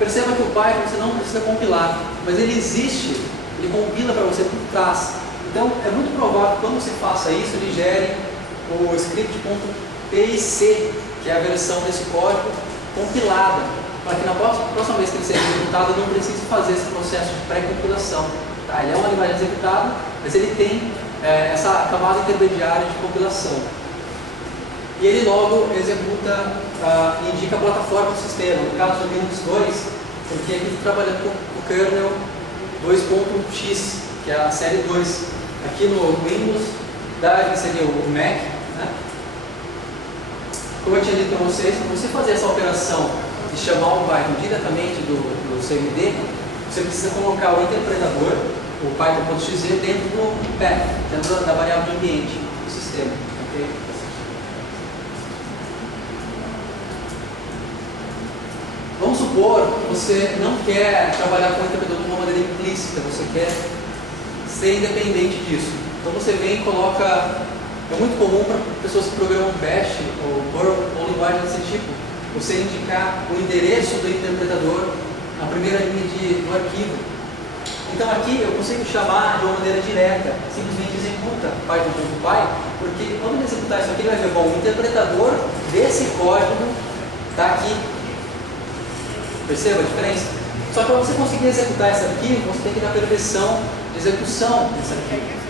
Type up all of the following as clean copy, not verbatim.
Perceba que o Python você não precisa compilar, mas ele existe, ele compila para você por trás. Então é muito provável que quando você faça isso, ele gere o script.pic, que é a versão desse código compilada, para que na próxima vez que ele seja executado, eu não precise fazer esse processo de pré-compilação. Tá? Ele é uma linguagem executada, mas ele tem essa camada intermediária de compilação. E ele logo executa e indica a plataforma do sistema. No caso do Linux 2, porque aqui está trabalhando com o kernel 2.x, que é a série 2. Aqui no Windows, que seria o Mac, né? Como eu tinha dito para vocês, para você fazer essa operação de chamar o Python diretamente do CMD, você precisa colocar o interpretador, o Python.exe, dentro do path, dentro da variável de ambiente do sistema. Okay? Vamos supor que você não quer trabalhar com o interpretador de uma maneira implícita, você quer ser independente disso. Então você vem e coloca. É muito comum para pessoas que programam Bash ou Perl ou linguagem desse tipo, você indicar o endereço do interpretador na primeira linha do arquivo. Então aqui eu consigo chamar de uma maneira direta, simplesmente executa python.py, porque quando ele executar isso aqui, ele vai ver, bom, o interpretador desse código está aqui. Perceba a diferença? Só que para você conseguir executar esse arquivo, você tem que dar permissão de execução desse arquivo.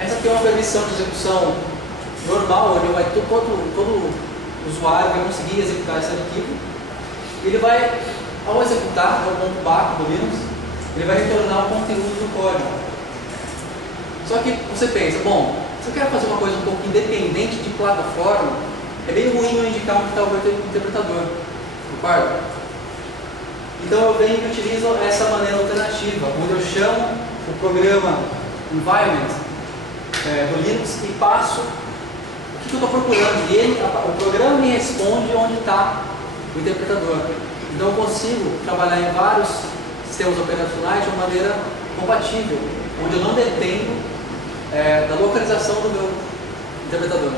Essa aqui é uma permissão de execução normal, onde todo usuário vai conseguir executar esse arquivo. Ele vai, ao executar, o ponto BAC do Linux, ele vai retornar o conteúdo do código. Só que você pensa, bom, se eu quero fazer uma coisa um pouco independente de plataforma, é bem ruim eu indicar onde está o meu interpretador. Concorda? Então eu venho e utilizo essa maneira alternativa, onde eu chamo o programa environment do Linux e passo o que eu estou procurando. E o programa me responde onde está o interpretador. Então eu consigo trabalhar em vários sistemas operacionais de uma maneira compatível, onde eu não dependo da localização do meu interpretador.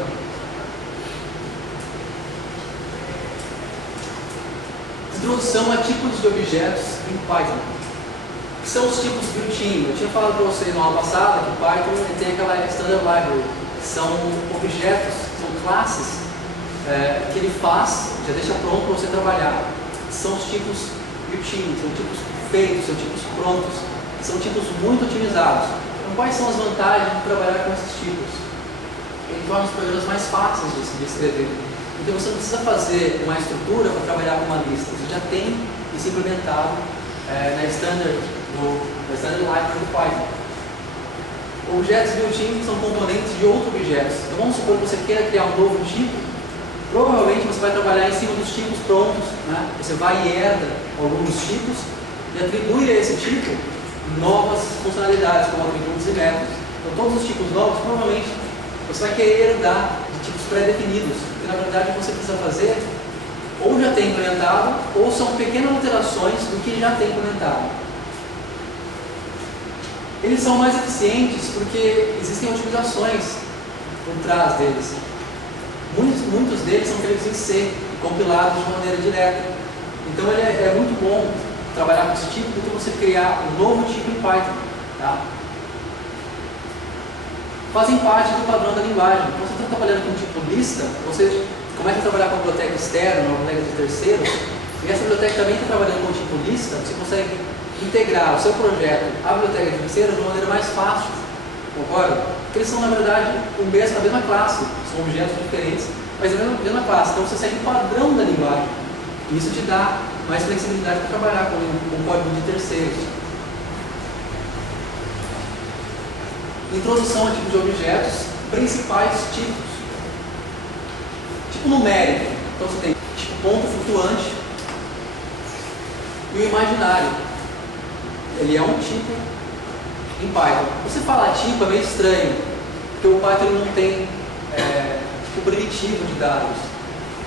Introdução a tipos de objetos em Python. O que são os tipos built-in? Eu tinha falado para vocês na aula passada que o Python tem aquela Standard Library, que são objetos, são classes que ele faz, já deixa pronto para você trabalhar. São os tipos built-in, são tipos feitos, são tipos prontos, são tipos muito otimizados. Então, quais são as vantagens de trabalhar com esses tipos? Ele torna os programas mais fáceis de escrever. Então você não precisa fazer uma estrutura para trabalhar com uma lista, você já tem isso implementado na Standard Library do Python. Objetos built-in são componentes de outros objetos. Então vamos supor que você queira criar um novo tipo, provavelmente você vai trabalhar em cima dos tipos prontos, né? Você vai e herda alguns tipos e atribui a esse tipo novas funcionalidades, como atributos e métodos. Então todos os tipos novos, provavelmente, você vai querer herdar de tipos pré-definidos, que na verdade você precisa fazer ou já tem implementado, ou são pequenas alterações do que já tem implementado. Eles são mais eficientes porque existem otimizações por trás deles. Muitos deles são feitos em C, compilados de maneira direta. Então ele é muito bom trabalhar com esse tipo do que você criar um novo tipo em Python. Tá? Fazem parte do padrão da linguagem. Quando você está trabalhando com tipo lista, você começa a trabalhar com a biblioteca externa, uma biblioteca de terceiros, e essa biblioteca também está trabalhando com tipo lista, você consegue integrar o seu projeto à biblioteca de terceiros de uma maneira mais fácil. Concorda? Porque eles são, na verdade, a mesma classe, são objetos diferentes, mas a mesma classe. Então você segue o padrão da linguagem. E isso te dá mais flexibilidade para trabalhar com código de terceiros. Introdução a tipos de objetos, principais tipos. Tipo numérico, então você tem tipo ponto flutuante e o imaginário. Ele é um tipo em Python. Você falar tipo é meio estranho, porque o Python não tem tipo primitivo de dados.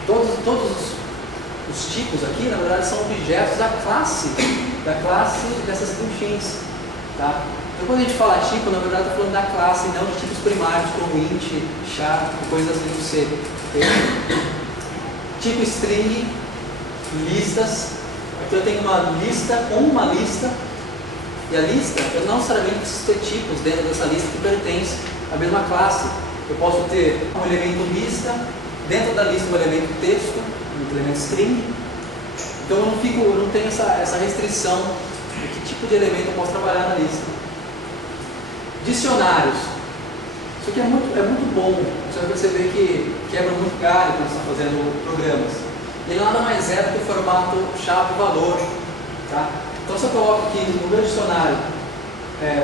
Todos os tipos aqui, na verdade, são objetos da classe dessas built-ins. Tá? Então quando a gente fala tipo, na verdade está falando da classe, não de tipos primários como int, char e coisas assim do C. Okay? Tipo string, listas Aqui eu tenho uma lista, e a lista, eu não necessariamente preciso ter tipos dentro dessa lista que pertence à mesma classe. Eu posso ter um elemento lista, dentro da lista um elemento texto, um elemento string. Então eu não tenho essa restrição de que tipo de elemento eu posso trabalhar na lista. Dicionários. Isso aqui é muito bom. Você vai perceber que quebra muito galho quando você está fazendo programas. Ele nada mais é do que o formato chave-valor. Tá? Então se eu coloco aqui no meu dicionário,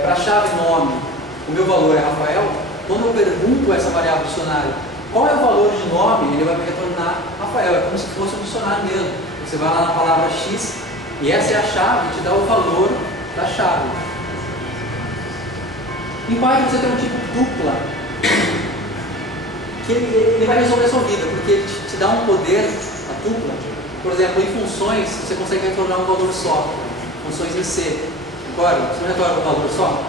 para chave nome, o meu valor é Rafael, quando eu pergunto a essa variável dicionário qual é o valor de nome, ele vai me retornar Rafael. É como se fosse um dicionário mesmo. Você vai lá na palavra X e essa é a chave que te dá o valor da chave. Em Python você tem um tipo dupla, que ele vai resolver a sua vida, porque ele te dá um poder, a dupla. Por exemplo, em funções você consegue retornar um valor só. Funções em C. Concorda? Você não retorna um valor só?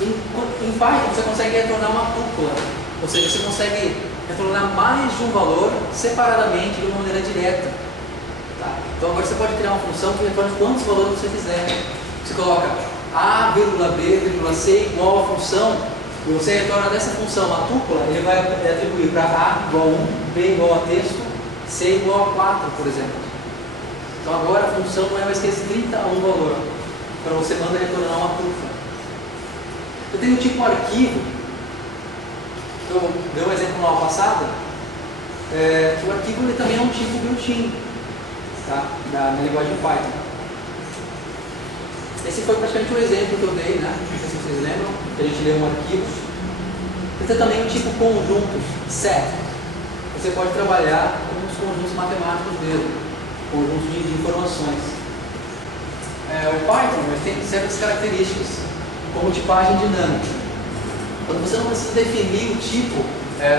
Em Python você consegue retornar uma dupla, ou seja, você consegue retornar mais de um valor separadamente de uma maneira direta. Tá? Então agora você pode criar uma função que retorne quantos valores você quiser. Você coloca A, B, C igual a função, e você retorna dessa função a tupla, ele vai atribuir para A igual a 1, B igual a texto, C igual a 4, por exemplo. Então agora a função não é mais restrita a um valor, quando você manda retornar uma tupla. Eu tenho o tipo arquivo, eu dei um exemplo na aula passada, que o arquivo ele também é um tipo built-in, tá? na linguagem Python. Esse foi praticamente o exemplo que eu dei, né? Não sei se vocês lembram, que a gente leu um arquivo. Ele tem também o tipo conjuntos, set. Você pode trabalhar com os conjuntos matemáticos mesmo, conjuntos de informações. O Python tem certas características, como tipagem dinâmica. Quando você não precisa definir o tipo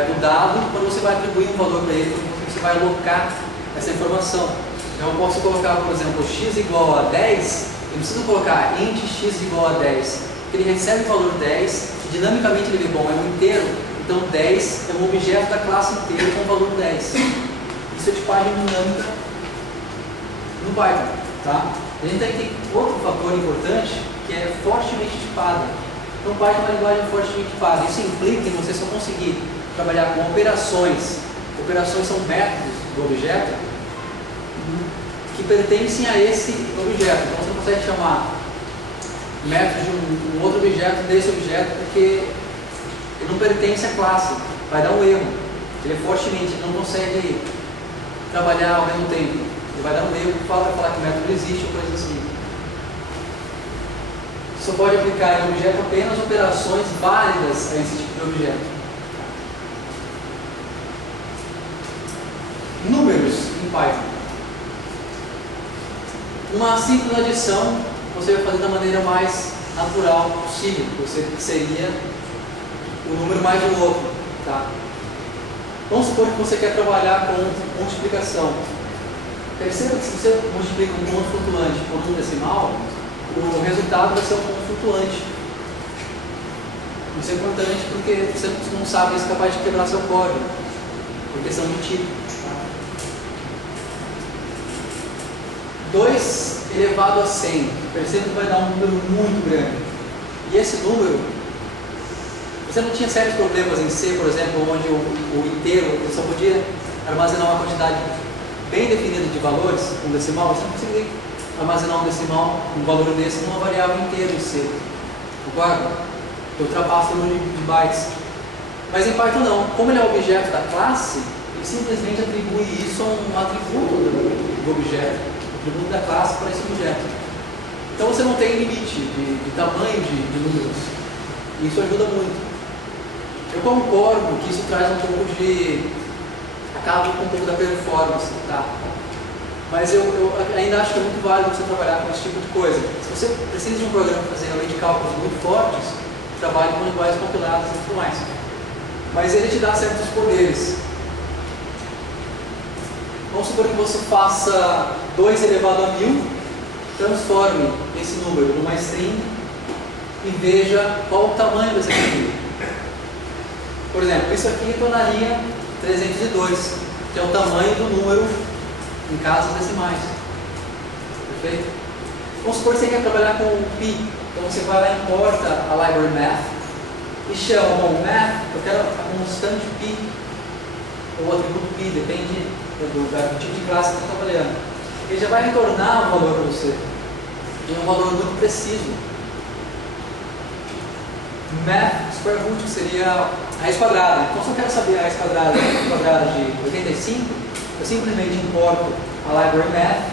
do dado, quando você vai atribuir um valor para ele, você vai alocar essa informação. Então eu posso colocar, por exemplo, x igual a 10, eu preciso colocar int x igual a 10, ele recebe o valor 10, e dinamicamente ele vê, bom, é um inteiro, então 10 é um objeto da classe inteira com o valor 10. Isso é tipagem dinâmica no Python. Tá? A gente tem outro fator importante, que é fortemente tipada. Então Python é uma linguagem fortemente tipada. Isso implica em você só conseguir trabalhar com operações. Operações são métodos do objeto que pertencem a esse objeto. Então você consegue chamar método de um outro objeto desse objeto porque ele não pertence à classe. Vai dar um erro. Ele é fortemente, ele não consegue trabalhar ao mesmo tempo. Ele vai dar um erro, vai falar que o método não existe ou coisa assim. Você só pode aplicar em objeto apenas operações válidas a esse tipo de objeto. Números em Python. Uma simples adição você vai fazer da maneira mais natural possível. Você seria o número mais do outro. Tá? Vamos supor que você quer trabalhar com multiplicação. Perceba que se você multiplica um ponto flutuante por um decimal, o resultado vai ser um ponto flutuante. Isso é importante porque você não sabe se é capaz de quebrar seu código, por questão de tipo. 2 elevado a 100. Perceba que vai dar um número muito grande. E esse número, você não tinha sérios problemas em C, por exemplo, onde o inteiro você só podia armazenar uma quantidade bem definida de valores, um decimal, você não conseguia armazenar um decimal, um valor desse numa variável inteira em C. Concorda? Que ultrapassa o número de bytes. Mas em Python não. Como ele é objeto da classe, ele simplesmente atribui isso a um atributo do objeto. Atributo da classe para esse objeto. Então você não tem limite de tamanho de números. Isso ajuda muito. Eu concordo que isso traz um pouco de... acaba com um pouco da performance, tá? Mas eu ainda acho que é muito válido você trabalhar com esse tipo de coisa. Se você precisa de um programa para fazer além de cálculos muito fortes, trabalhe com linguagens compiladas e tudo mais. Mas ele te dá certos poderes. Vamos supor que você faça 2 elevado a 1000, transforme esse número numa string e veja qual o tamanho dessa string. Por exemplo, isso aqui tornaria 302, que é o tamanho do número em casas decimais. Perfeito? Vamos supor que você quer trabalhar com Pi. Então você vai lá e importa a library Math e chama, bom, Math, eu quero a constante Pi, ou o atributo Pi, depende do tipo de classe que você está trabalhando. Ele já vai retornar um valor para você, de um valor muito preciso. Math square root, que seria a raiz quadrada. Então, se eu quero saber a raiz quadrada de 85, eu simplesmente importo a library Math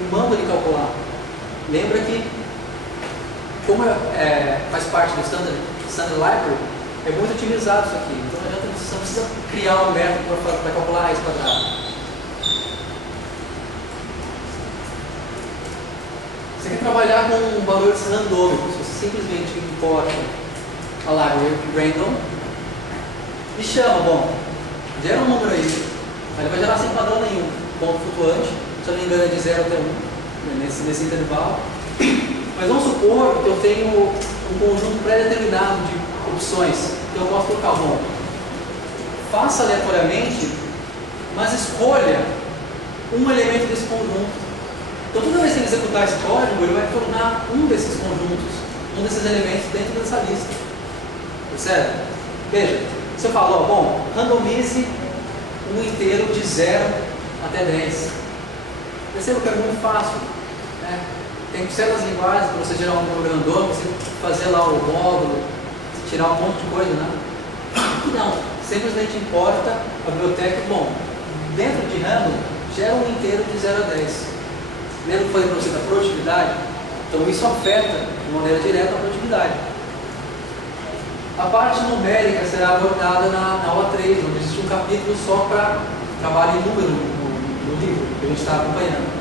e mando ele calcular. Lembra que, como faz parte do standard library, é muito utilizado isso aqui. Então, você não precisa criar um método para calcular a raiz quadrada. Você quer trabalhar com valores randômicos, você simplesmente importa a library random e chama, bom, gera um número aí ele vai gerar sem padrão nenhum, ponto flutuante, se eu não me engano é de 0 até 1, nesse intervalo. Mas vamos supor que eu tenho um conjunto pré-determinado de opções, então eu posso colocar, bom, faça aleatoriamente, mas escolha um elemento desse conjunto. Então toda vez que ele executar esse código, ele vai tornar um desses conjuntos, um desses elementos dentro dessa lista. Percebe? Veja, se eu falo, bom, randomize um inteiro de 0 até 10. Perceba que é muito fácil. Né? Tem certas linguagens para você gerar um número randômico, você fazer lá o módulo, tirar um monte de coisa, né? Aqui não, simplesmente importa a biblioteca, bom, dentro de random, gera um inteiro de 0 a 10. Lembra que eu falei para você da produtividade? Então isso afeta de maneira direta a produtividade. A parte numérica será abordada na aula 3, onde existe um capítulo só para trabalho em número no livro que a gente está acompanhando.